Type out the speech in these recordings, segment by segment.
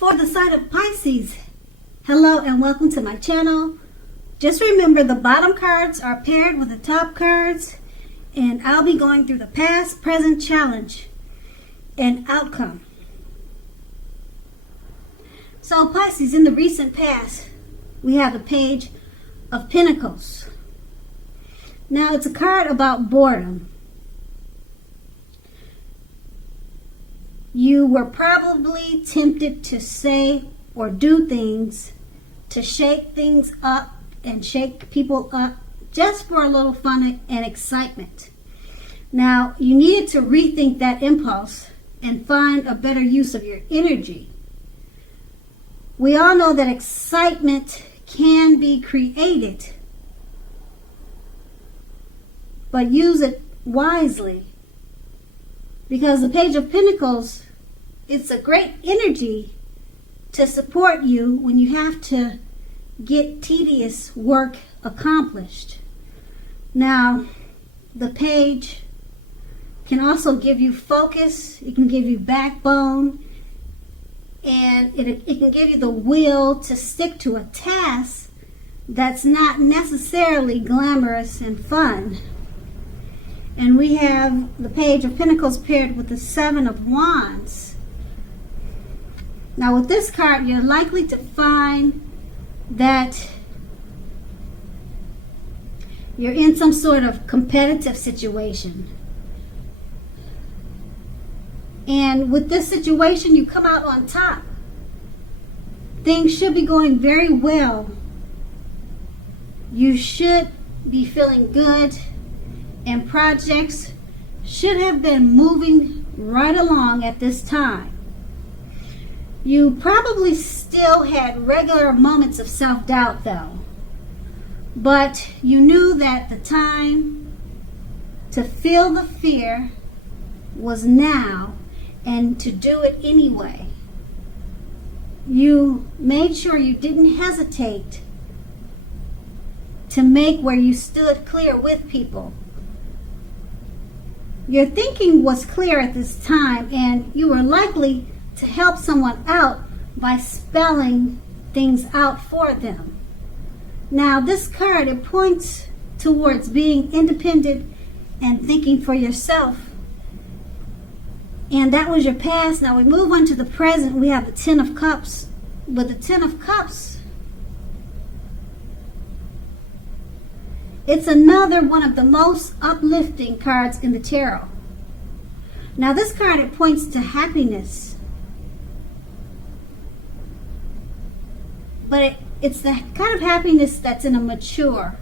For the sign of Pisces, hello and welcome to my channel. Just remember the bottom cards are paired with the top cards, and I'll be going through the past, present, challenge, and outcome. So Pisces, in the recent past, we have the Page of Pentacles. Now it's a card about boredom. You were probably tempted to say or do things to shake things up and shake people up just for a little fun and excitement. Now, you needed to rethink that impulse and find a better use of your energy. We all know that excitement can be created, but use it wisely. Because the Page of Pentacles, it's a great energy to support you when you have to get tedious work accomplished. Now, the Page can also give you focus, it can give you backbone, and it can give you the will to stick to a task that's not necessarily glamorous and fun. And we have the Page of Pentacles paired with the Seven of Wands. Now with this card, you're likely to find that you're in some sort of competitive situation. And with this situation, you come out on top. Things should be going very well. You should be feeling good. And projects should have been moving right along at this time. You probably still had regular moments of self-doubt though, but you knew that the time to feel the fear was now and to do it anyway. You made sure you didn't hesitate to make where you stood clear with people. Your thinking was clear at this time, and you were likely to help someone out by spelling things out for them. Now, this card, it points towards being independent and thinking for yourself. And that was your past. Now we move on to the present. We have the Ten of Cups. But the Ten of Cups, it's another one of the most uplifting cards in the tarot. Now this card, it points to happiness. But it's the kind of happiness that's in a mature,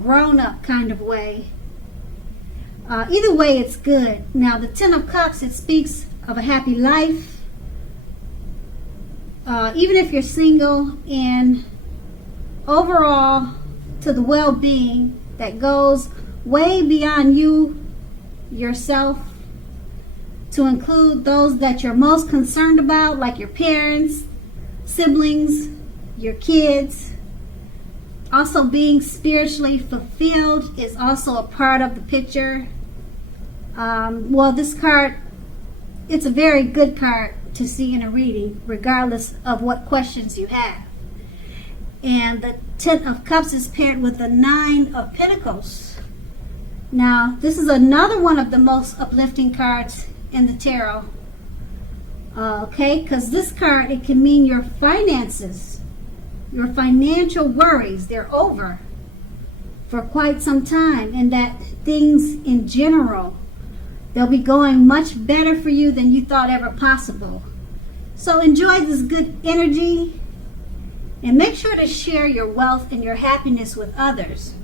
grown-up kind of way. Either way, it's good. Now the Ten of Cups, it speaks of a happy life. Even if you're single, and overall, to the well-being that goes way beyond you, yourself, to include those that you're most concerned about, like your parents, siblings, your kids. Also, being spiritually fulfilled is also a part of the picture. Well, this card, it's a very good card to see in a reading, regardless of what questions you have. And the Ten of Cups is paired with the Nine of Pentacles. Now, this is another one of the most uplifting cards in the tarot. Okay, because this card, it can mean your finances, your financial worries, they're over for quite some time, and that things in general, they'll be going much better for you than you thought ever possible. So enjoy this good energy. And make sure to share your wealth and your happiness with others.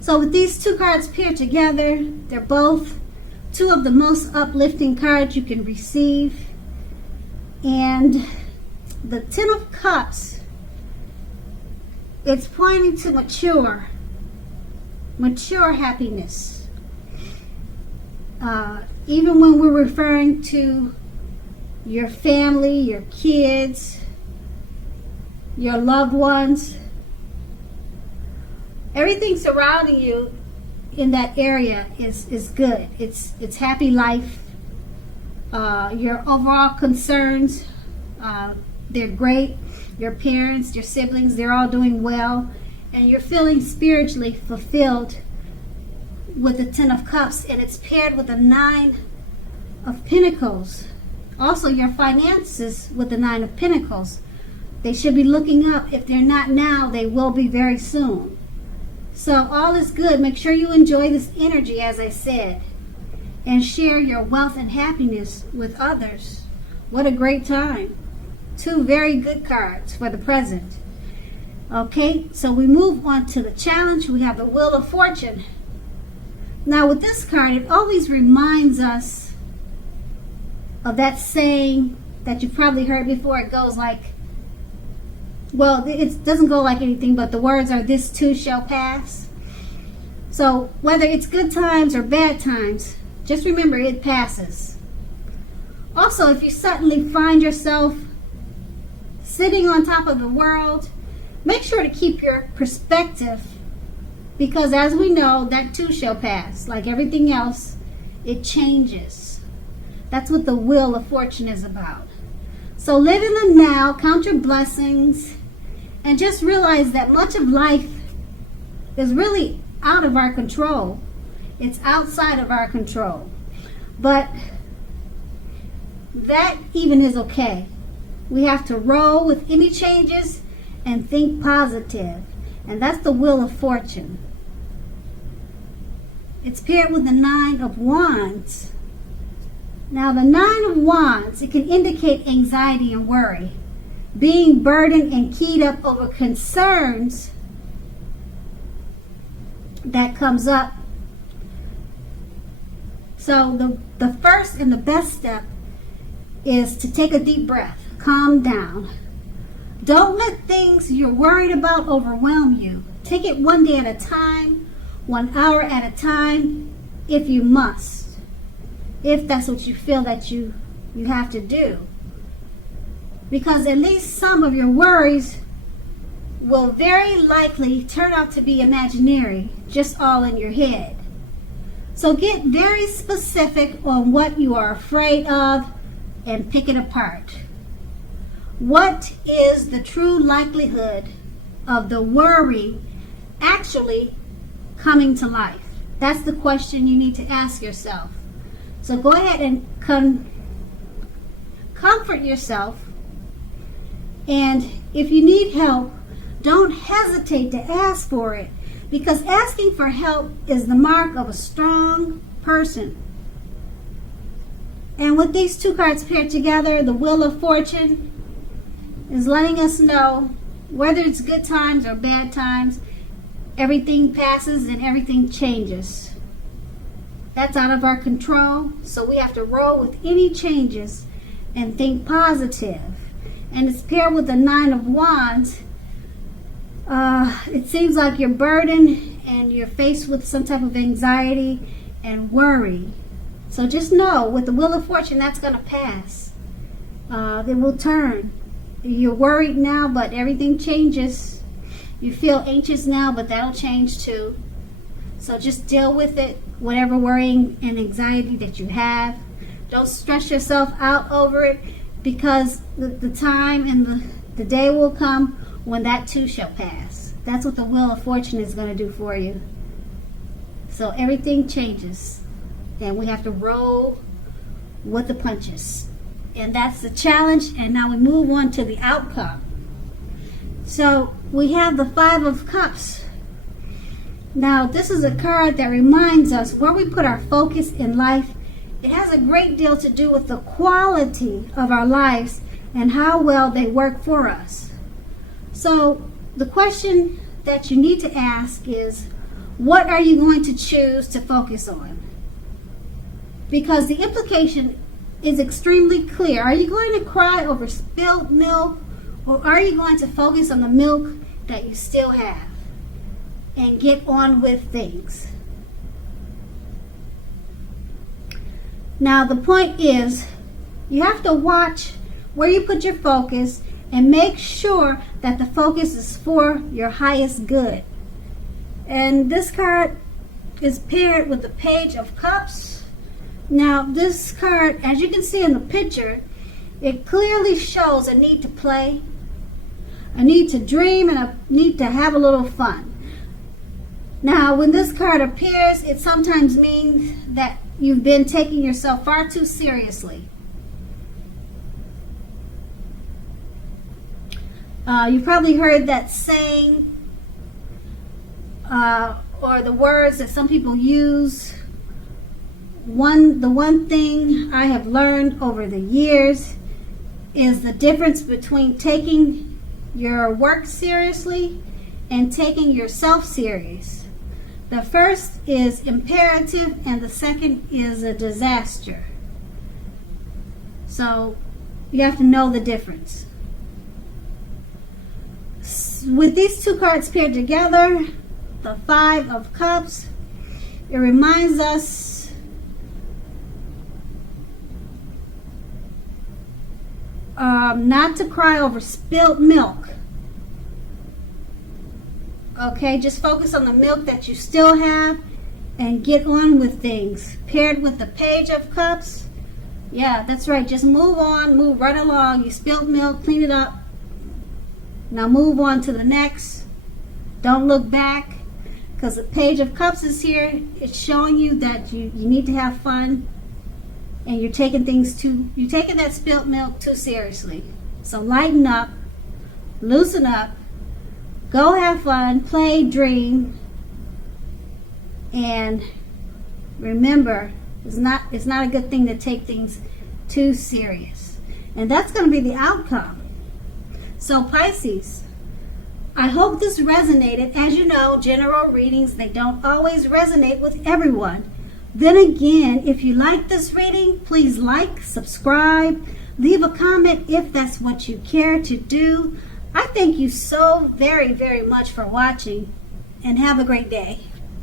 So with these two cards paired together, they're both two of the most uplifting cards you can receive. And the Ten of Cups, it's pointing to mature happiness. Even when we're referring to your family, your kids, your loved ones, everything surrounding you in that area is good. It's happy life. Your overall concerns, they're great. Your parents, your siblings, they're all doing well. And you're feeling spiritually fulfilled with the Ten of Cups. And it's paired with the Nine of Pentacles. Also, your finances with the Nine of Pentacles. They should be looking up. If they're not now, they will be very soon. So all is good. Make sure you enjoy this energy, as I said, and share your wealth and happiness with others. What a great time. Two very good cards for the present. Okay, so we move on to the challenge. We have the Wheel of Fortune. Now with this card, it always reminds us of that saying that you've probably heard before. It goes like, well, it doesn't go like anything, but the words are, "This too shall pass." So whether it's good times or bad times, just remember it passes. Also, if you suddenly find yourself sitting on top of the world, make sure to keep your perspective, because as we know, that too shall pass. Like everything else, it changes. That's what the Wheel of Fortune is about. So live in the now, count your blessings, and just realize that much of life is really out of our control. It's outside of our control. But that even is okay. We have to roll with any changes and think positive. And that's the Wheel of Fortune. It's paired with the Nine of Wands. Now the Nine of Wands, it can indicate anxiety and worry, being burdened and keyed up over concerns that comes up. So the first and the best step is to take a deep breath, calm down. Don't let things you're worried about overwhelm you. Take it one day at a time, 1 hour at a time, if you must. If that's what you feel that you have to do. Because at least some of your worries will very likely turn out to be imaginary, just all in your head. So get very specific on what you are afraid of and pick it apart. What is the true likelihood of the worry actually coming to life? That's the question you need to ask yourself. So go ahead and comfort yourself. And if you need help, don't hesitate to ask for it, because asking for help is the mark of a strong person. And with these two cards paired together, the Wheel of Fortune is letting us know, whether it's good times or bad times, everything passes and everything changes. That's out of our control, so we have to roll with any changes and think positive. And it's paired with the Nine of Wands. It seems like you're burdened and you're faced with some type of anxiety and worry. So just know, with the Wheel of Fortune, that's going to pass. It will turn. You're worried now, but everything changes. You feel anxious now, but that'll change too. So just deal with it, whatever worrying and anxiety that you have. Don't stress yourself out over it, because the time and the day will come when that too shall pass. That's what the Wheel of Fortune is going to do for you. So everything changes, and we have to roll with the punches. And that's the challenge. And now we move on to the outcome. So we have the Five of Cups. Now this is a card that reminds us where we put our focus in life. It has a great deal to do with the quality of our lives and how well they work for us. So the question that you need to ask is, what are you going to choose to focus on? Because the implication is extremely clear. Are you going to cry over spilled milk, or are you going to focus on the milk that you still have and get on with things? Now the point is, you have to watch where you put your focus and make sure that the focus is for your highest good. And this card is paired with the Page of Cups, Now, this card, as you can see in the picture, it clearly shows a need to play, a need to dream, and a need to have a little fun. Now, when this card appears, it sometimes means that you've been taking yourself far too seriously. You've probably heard that saying, or the words that some people use. The one thing I have learned over the years is the difference between taking your work seriously and taking yourself serious. The first is imperative and the second is a disaster. So you have to know the difference. With these two cards paired together, the Five of Cups, it reminds us not to cry over spilt milk. Okay, just focus on the milk that you still have and get on with things. Paired with the Page of Cups, yeah, that's right. Just move on, move right along. You spilled milk, clean it up. Now move on to the next. Don't look back, because the Page of Cups is here. It's showing you that you need to have fun, and you're taking that spilt milk too seriously. So lighten up, loosen up, go have fun, play, dream, and remember, it's not a good thing to take things too serious. And that's going to be the outcome. So Pisces, I hope this resonated. As you know, general readings, they don't always resonate with everyone. Then again, if you like this reading, please like, subscribe, leave a comment if that's what you care to do. I thank you so very, very much for watching, and have a great day.